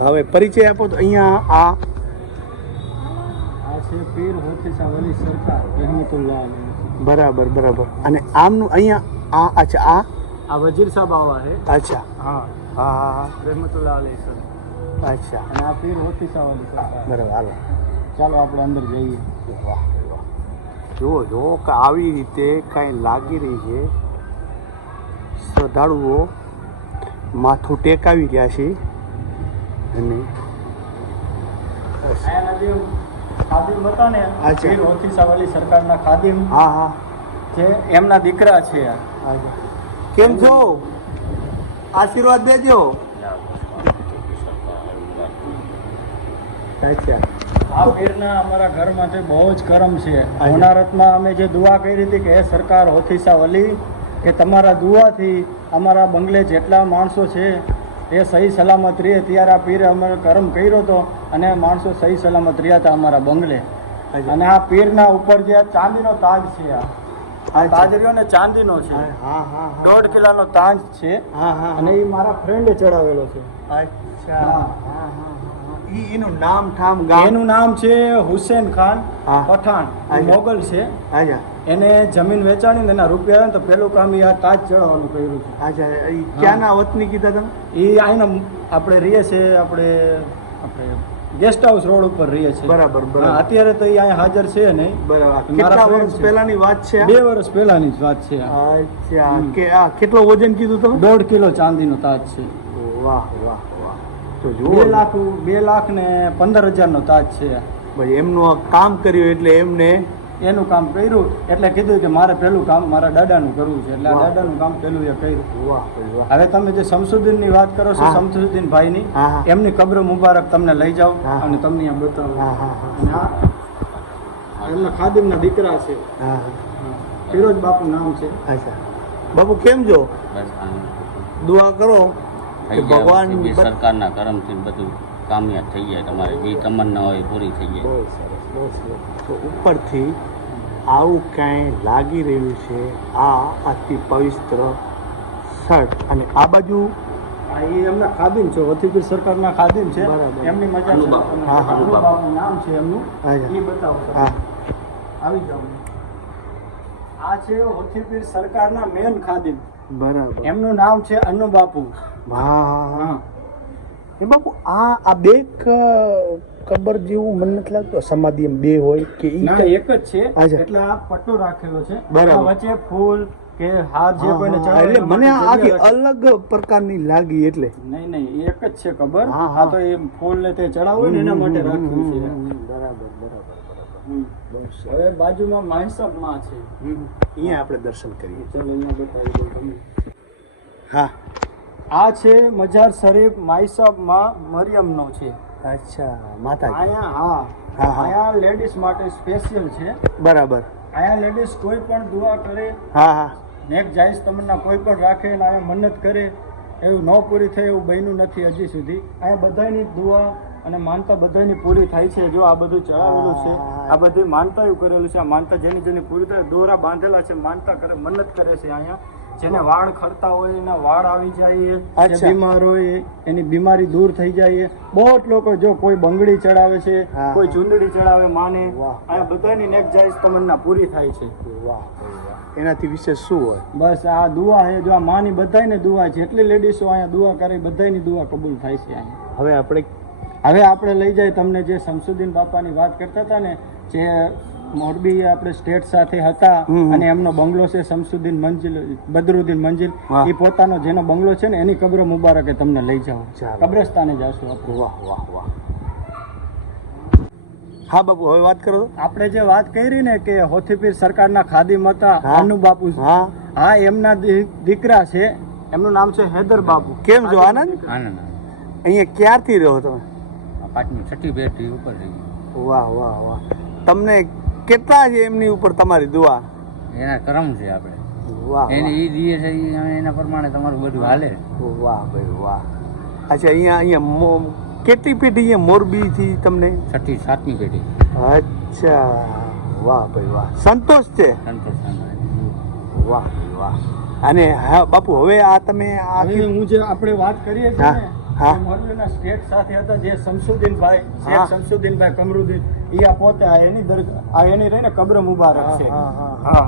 હવે પરિચય આપો તો અહીંયા આ છે પીર હોફિસા વલી સરકાર રહેમતુલ્લાહ અલૈહ. બરાબર બરાબર. અને આમનું અહીંયા આ અચ્છા આ વજીર સાહેબ આવા છે. અચ્છા હા હા હા હા રહેમતુલ્લાહ અલૈહ સર. અચ્છા અને આ પીર હોફિસા વલી સરકાર. બરાબર. હાલો ચાલો આપણે અંદર જઈએ. વાહ વાહ. જુઓ જુઓ કે આવી રીતે કાંઈ લાગી રહી છે. શ્રદ્ધાળુઓ માથું ટેકાવી રહ્યા છે અને આના જે ખાદિમ હતા ને અચ્છા. પીર હોફિસા વલી સરકારના ખાદિમ હા હા જે એમના દીકરા છે. અચ્છા. કેમ છો? આશીર્વાદ દેજો. અચ્છા આ પીરના અમારા ઘર માટે બહુ જ કરમ છે. હોનારતમાં અમે જે દુઆ કરી હતી કે હે સરકાર હોફિસા વલી કે તમારા દુઆથી અમારા બંગલે જેટલા માણસો છે એ સહી સલામત રહે. ત્યારે આ પીરે અમારો કરમ કર્યો હતો અને માણસો સહી સલામત રહ્યા હતા અમારા બંગલે. અને આ પીરના ઉપર જે ચાંદીનો તાજ છે, આ તાજ રહ્યો ને ચાંદીનો છે. હા હા 1.5 કિલોનો તાજ છે હા હા અને એ મારા ફ્રેન્ડે ચડાવેલો છે. અચ્છા હા હા હા. એનું નામ ઠામ ગામ એનું નામ છે હુસેન ખાન હા. પઠાણ. એ અચ્છા. મોગલ છે. અચ્છા એને જમીન વેચાણી ને એના રૂપિયા આવે ને તો પેલું કામ એ આ તાજ ચડાવવાનું કર્યું છે. અચ્છા. એ ક્યાંના વતની કીધા તમે? એ અહીંના આપણે રહીએ છે આપણે ગેસ્ટ હાઉસ રોડ ઉપર રહીએ છીએ. બરાબર હા, બરાબર અત્યારે તો એ અહીંયા હાજર છે નહીં. બરાબર. મારા કેટલા friend વર્ષ છે. પહેલાની વાત છે આ? 2 વર્ષ પહેલાની જ વાત છે આ. અચ્છા. કે આ કેટલો વજન કીધું તમે? 1.5 કિલો ચાંદીનો તાજ છે. વાહ વાહ વાહ. તો જુઓ 2 લાખ ને 15,000નો તાજ છે. ભાઈ એમનું આ કામ કર્યું એટલે એમને એનું કામ કર્યું એટલે કીધું કે મારે પેલું કામ મારા દાદાનું કરવું છે એટલે આ વાહ. દાદાનું કામ પેલું એ કર્યું. વાહ ભાઈ વાહ. હવે તમે જે શમસુદ્દીનની વાત કરો છો, હા. શમસુદ્દીન ભાઈની, હા હા એમની કબ્ર મુબારક તમને લઈ જાઓ હા. અને તમને અહીંયા બતાવો. હા હા હા અને આ એમના ખાદિમના દીકરા છે. હા હા. ફિરોજ બાપુ નામ છે. અચ્છા. બાપુ કેમ છો? દુઆ કરો કે ભગવાન સરકારના કરમથી બધું કામયાબ થઈ જાય. તમારે જે તમન્ના હોય પૂરી થઈ જાય. બહુ સરસ બહુ સરસ. તો ઉપરથી આવું કાંઈ લાગી રહ્યું છે. આ અતિ પવિત્ર શર્ટ અને આ બાજુ આ એ એમના ખાદિમ છે, હોથીપીર સરકારના ખાદિમ છે. બરાબર. એમની મજા અનુબાપુ. હા, હા. અનુબાપુ નામ છે એમનું. અચ્છા. એ બતાવો તમે. હા આવી જાઓ. આ છે હોથીપીર સરકારના મેન ખાદિમ. બરાબર. એમનું નામ છે અનુબાપુ. હા હા હા. એ બાપુ આ બે કબર જેવું મને નથી લાગતું સમાધિ એમ બે હોય કે ઈ ના, કઈ- એક જ છે. અચ્છા. એટલે આ પટ્ટો રાખેલો છે. બરાબર. આ વચ્ચે ફૂલ કે હાર જે કોઈને હા, ચડાવે એટલે એના મને માટે આખી જગ્યા અલગ પ્રકારની લાગી એટલે નહીં નહીં, એક જ છે ખબર. હા, હા. આ તો એ ફૂલ ને તે ચડાવવું ને એના માટે રાખ્યું છે. બરાબર બરાબર હમ. હવે બાજુમાં માયસબમાં છે. અહીંયા આપણે દર્શન કરીએ. ચલો અહીંયા બતાવી દઉં તમને. હા આ છે મજાર શરીફ માયસબમાં મરિયમનો છે. અચ્છા માતાજી. અહીંયા હા હા, હા. અહીંયા લેડીઝ માટે સ્પેશિયલ છે. બરાબર. અહીંયા લેડીઝ કોઈ પણ દુઆ કરે, હા હા નેક જાયઝ તમન્ના કોઈ પણ રાખે ને અહીંયા મન્નત કરે એવું ન પૂરી થાય એવું બન્યું નથી હજી સુધી. અહીંયા બધાની દુઆ અને માનતા બધાની પૂરી થાય છે. જો આ બધું ચડાવેલું છે, આ બધી માનતાઓ કરેલું છે. આ માનતા જેની જેની પૂરી થાય, દોરા બાંધેલા છે, માનતા કરે, મન્નત કરે છે. અહીંયા જેને વાળ ખરતા હોય એના વાળ આવી જાય, જે અચ્છા. બીમાર હોય એની બીમારી દૂર થઈ જાય. બહુ જ લોકો જો કોઈ બંગડી ચડાવે છે, હા, કોઈ હા. ચુંદડી ચડાવે માને, વાહ. અહીંયા બધાની નેક જાયઝ તમન્ના પૂરી થાય છે. વાહ ભાઈ વાહ. એનાથી વિશેષ શું હોય? બસ આ દુઆ છે. જો આ માની બધાયને દુઆ છે. જેટલી લેડીઝો અહીંયા દુઆ કરે બધાયની દુઆ કબૂલ થાય છે અહીંયા. હવે આપણે હવે આપણે લઈ જાય તમને જે શમસુદ્દીન બાપાની વાત કરતા હતા ને, જે મોરબી આપણે સ્ટેટ સાથે હતા અને એમનો બંગલો છે શમસુદ્દીન મંજિલ, બદરુદ્દીન મંજિલ, વાહ. એ પોતાનો જેનો બંગલો છે ને એની કબ્ર મુબારકે તમને લઈ જાઓ. ચાલો. કબ્રસ્તાને જાશું આપણે. વાહ વાહ વાહ. હા બાપુ હવે વાત કરો તો. આપણે જે વાત કરી ને કે હોથીપીર સરકારના ખાદિમ હતા હા. અનુ બાપુ, હા હા એમના દીકરા છે. એમનું નામ છે હૈદર બાપુ. કેમ છો? આનંદ? આનંદ અહીંયા ક્યારથી રહો તમે? 5મી 6ઠી પેઢી ઉપર થઈ વાહ વાહ વાહ. તમને કેટલા છે એમની ઉપર તમારી દુઆ? એના કરમ છે આપણે. વાહ એને એ દીએ છે ઈ અમે એના પ્રમાણે તમારું બધું હાલે. વાહ ભાઈ વાહ. અચ્છા અહીંયા કેટલી પેઢી અહીંયા મોરબીથી તમને? 6ઠી 7મી પેઢી અચ્છા વાહ ભાઈ વાહ. સંતોષ છે? સંતોષ થાય. વાહ ભાઈ વાહ. અને હા બાપુ હવે આ તમે આ હવે હું જે આપણે વાત કરીએ છીએ હા ને હા. એ મોરબીના સ્ટેટ સાથે હતા જે શમસુદ્દીનભાઈ હા. શેખ શમસુદ્દીનભાઈ કમરુદ્દીન એ આ પોતે આ એની આ એની રહીને કબ્ર મુબારક છે. હા.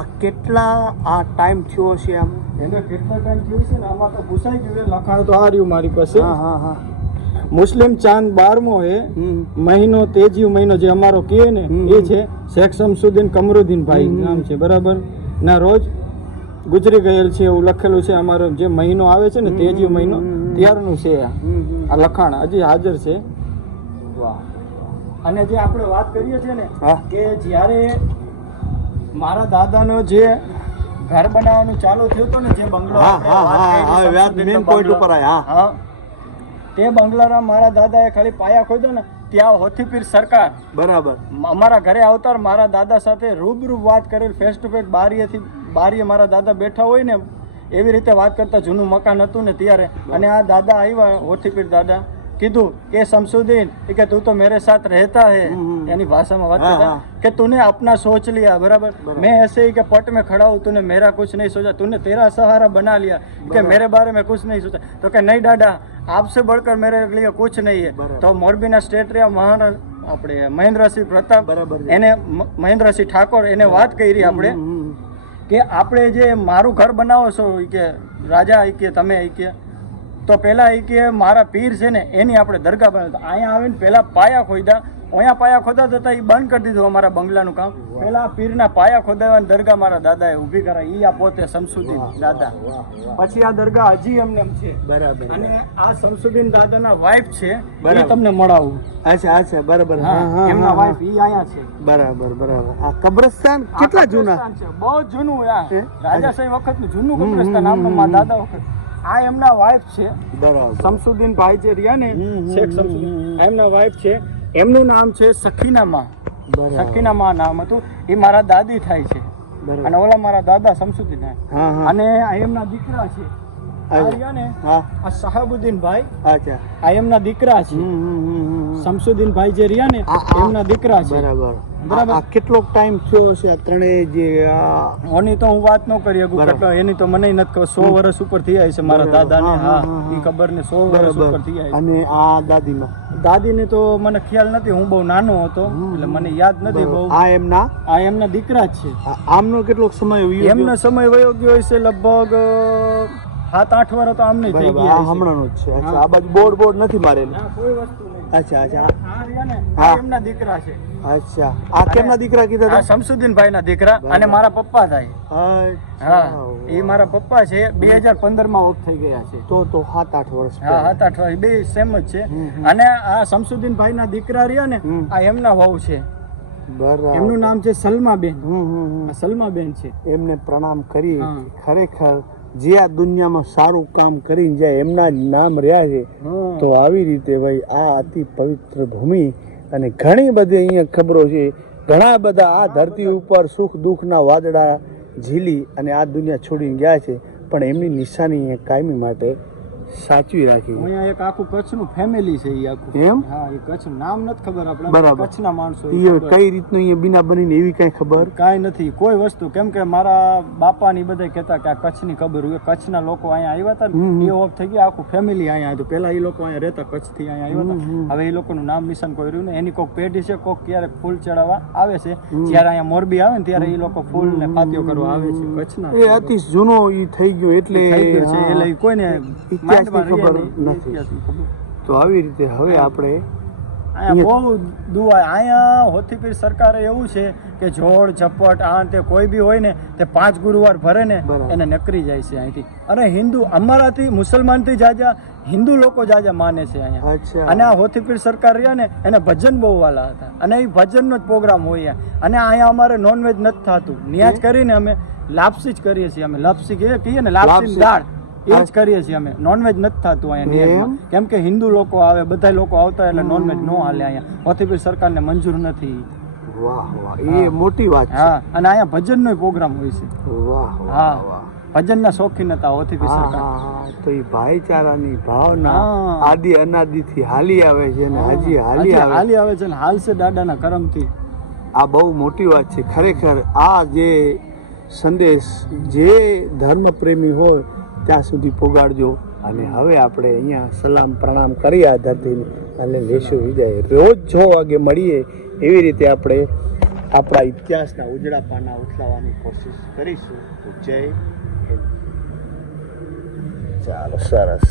આ કેટલા આ ટાઈમ થયો છે આમ? એને કેટલો ટાઈમ થયો છે ને આમાં તો પૂછાઈ ગયું છે, લખાણ તો આ રહ્યું મારી પાસે. હા. મુસ્લિમ ચાંદ 12મો હે મહિનો તેજી મહિનો જે અમારો કહે ને એ છે શેખ શમસુદ્દીન કમરુદ્દીન ભાઈ નામ છે બરાબર ના રોજ ગુજરી ગયેલ છે એવું લખેલું છે. અમારો જે મહિનો આવે છે ને તેજી મહિનો ત્યારનું છે આ લખાણ હજી હાજર છે. વાહ. અને જે આપણે વાત કરીએ છીએ ને હા. કે જ્યારે મારા દાદાનો જે ઘર બનાવવાનું ચાલુ થયું હતું ને જે બંગલો હા આપણે વાત કરી, હા શમસુદ્દીનનો મેન પોઈન્ટ બંગલો. ઉપર આયા. હા તે બંગલાના મારા દાદાએ ખાલી પાયા ખોદ્યો ને ત્યાં હોથીપીર સરકાર બરાબર. અમારા ઘરે આવતા મારા દાદા સાથે રૂબરૂ વાત કરેલ, ફેસ ટુ ફેસ બારીએ મારા દાદા બેઠા હોય ને એવી રીતે વાત કરતા. જૂનું મકાન હતું ને ત્યારે. અને આ દાદા આવ્યા હોથીપીર દાદા, કીધું કે શમસુદ્દીન કે તું તો મેરે સાથ રહેતા है, यानी भाषा में बात करता कि तूने अपना सोच लिया बराबर, मैं ऐसे ही के पट में खड़ा हूँ, तूने मेरा कुछ नहीं सोचा, तूने तेरा सहारा बना लिया कि मेरे बारे में कुछ नहीं सोचा. तो कि नहीं दादा आपसे बढ़कर मेरे लिए कुछ नहीं है. तो મોરબીના સ્ટેટ રહ્યા આપણે મહેન્દ્રસિંહ પ્રતાપ એને મહેન્દ્રસિંહ ઠાકોર એને વાત કરી આપણે કે આપણે જે મારું ઘર બનાવો છો કે રાજા કે તમે કે તો પહેલા એ કે મારા પીર છે ને એની આપણે દરગાહ બનાવતા. અહીંયા આવીને પહેલા પાયા ખોદ્યા, અહીંયા પાયા ખોદાતા હતા એ બંધ કરી દીધું અમારા બંગલાનું કામ. પહેલા પીરના પાયા ખોદાવાની દરગાહ મારા દાદાએ ઊભી કરાવી. એ આ પોતે શમસુદ્દીન દાદા. પછી આ દરગાહ હજી એમને એમ છે બરાબર. અને આ શમસુદ્દીન દાદાના વાઇફ છે એ બરાબર. તમને મળાવું. અચ્છા બરાબર. હા, એમના વાઇફ એ અહીંયા છે. બરાબર. આ કબ્રસ્તાન કેટલા જૂના? કબ્રસ્તાન છે બહુ જૂનું. રાજાશાહી વખતનું જૂનું કબ્રસ્તાન આમનું મારા દાદા વખત. આ એમના વાઇફ છે બરાબર. શમસુદ્દીન ભાઈ જે રહ્યા ને શેખ શમસુદ્દીન એમના વાઇફ છે. એમનું નામ છે સખીના માં. સખીના માં નામ હતું. એ મારા દાદી થાય છે અને ઓલા મારા દાદા શમસુદ્દીન અને આ એમના દીકરા છે. આ રહ્યા ને આ શહાબુદ્દીન ભાઈ. અચ્છા. આ એમના દીકરા છે. શમસુદ્દીન ભાઈ જે રહ્યા ને એમના દીકરા છે. બરાબર. બરાબર. આ કેટલો ટાઈમ થયો છે આ ત્રણેય જે ઓની તો હું વાત ન કરી શકું કેટલો, એની તો મને નથી ખબર. 100 વર્ષ ઉપર થઈ જાય છે મારા દાદાને. હા એ ખબર ને 100 વર્ષ ઉપર થઈ જાય છે. અને આ દાદીમાં દાદીને તો મને ખ્યાલ નથી, હું બહુ નાનો હતો એટલે મને યાદ નથી બહુ. આ એમના દીકરા જ છે. આમનો કેટલો સમય વયો એમનો સમય વયો ગયો છે લગભગ 7-8 વર્ષ તો આમને થઈ ગયા છે. હમણાંનો જ છે. અચ્છા. આ બાજુ બોર્ડ નથી મારેલું? ના, કોઈ વસ્તુ નહીં. અચ્છા. આ રહ્યા ને આ એમના દીકરા છે. અચ્છા. આ કેમના દીકરા કીધા આ શમસુદ્દીન ભાઈ ના દીકરા અને મારા પપ્પા થાય. હા એ મારા પપ્પા છે. 2015 માં ઓફ થઈ ગયા છે. તો 7-8 વર્ષ. હા 7-8 વર્ષ બે સેમ જ છે. અને આ શમસુદ્દીન ભાઈ ના દીકરા રહ્યા ને આ એમના વહુ છે. બરાબર. એમનું નામ છે સલમાબેન. સલમાબેન છે. એમને પ્રણામ કરી. ખરેખર જે આ દુનિયામાં સારું કામ કરીને જાય એમના જ નામ રહ્યા છે. તો આવી રીતે ભાઈ આ અતિ પવિત્ર ભૂમિ અને ઘણી બધી અહીંયા ખબરો છે. ઘણા બધા આ ધરતી ઉપર સુખ દુઃખના વાદળા ઝીલી અને આ દુનિયા છોડીને ગયા છે, પણ એમની નિશાની અહીંયા કાયમી માટે સાચવી રાખી. અહીંયા એક આખું કચ્છનું ફેમિલી છે. એ આખું એમ? હા એ કચ્છનું નામ નથી ખબર આપણે. બરાબર. કચ્છના માણસો. એ કઈ રીતનું અહીંયા બીના બનીને એવી કઈ ખબર કાંઈ નથી કોઈ વસ્તુ. કેમ કે મારા બાપા ની બધા કહેતા કે આ કચ્છની ખબર હોય. કચ્છના લોકો અહીંયા આવ્યા હતા ને એ ઓફ થઈ ગયા. આખું ફેમિલી અહીંયા હતું. પહેલા એ લોકો અહીંયા રહેતા, કચ્છથી અહીંયા આવ્યા હતા. હવે એ લોકોનું નામ નિશાન કોઈ રહ્યું ને. એની કોઈક પેઢી છે, કોઈક ક્યારેક ફૂલ ચડાવવા આવે છે. જ્યારે અહીંયા મોરબી આવે ને ત્યારે એ લોકો ફૂલ ને ફાતીઓ કરવા આવે છે. કચ્છના એ અતિ જૂનો ઈ થઈ ગયો એટલે એટલે કોઈને ખબર નથી. તો આવી રીતે હવે આપણે અહીંયા બહુ દુઆ. અહીંયા હોથીપીર સરકારે એવું છે કે જોડ ઝપટ આ તે કોઈ બી હોય ને તે 5 ગુરુવાર ભરે ને એને નકરી જાય છે અહીંથી. અને હિન્દુ અમારાથી મુસલમાનથી જાજા હિન્દુ લોકો જાજા માને છે અહીંયા. અને આ હોથીપીર સરકાર રહ્યા ને એને ભજન બહુ વાલા હતા અને એ ભજનનો જ પ્રોગ્રામ હોય. અને અહીંયા અમારે નોનવેજ નથી થતું. નિયાજ કરીને અમે લાપસી જ કરીએ છીએ. અમે લાપસી કહીએ ને, લાપસી દાળ એ જ કરીએ છીએ અમે. નોનવેજ નથી થતું અહીંયા. કેમ કે હિન્દુ લોકો આવે, બધા લોકો આવતા એટલે નોનવેજ નો હાલે અહીંયા. હોથીપીર સરકારને મંજૂર નથી. વાહ વાહ, એ મોટી વાત છે. હા અને અહીંયા ભજનનો પ્રોગ્રામ હોય છે. વાહ હા ભજનના શોખીન હતા હોથીપીર સરકાર. તો એ ભાઈચારાની ભાવના આદિ અનાદિથી હાલી આવે છે અને હજી હાલી આવે છે ને હાલશે દાદાના કરમથી. આ બહુ મોટી વાત છે ખરેખર. આ જે સંદેશ જે ધર્મ પ્રેમી હોય ત્યાં સુધી પોગાડજો. અને હવે આપણે અહીંયા સલામ પ્રણામ કરી આ ધરતીને અને લેશું વિદાય. રોજ 6 વાગે મળીએ એવી રીતે આપણે આપણા ઇતિહાસના ઉજળા પાના ઉથલાવવાની કોશિશ કરીશું. તો જય હિન્દ. ચાલો, સરસ.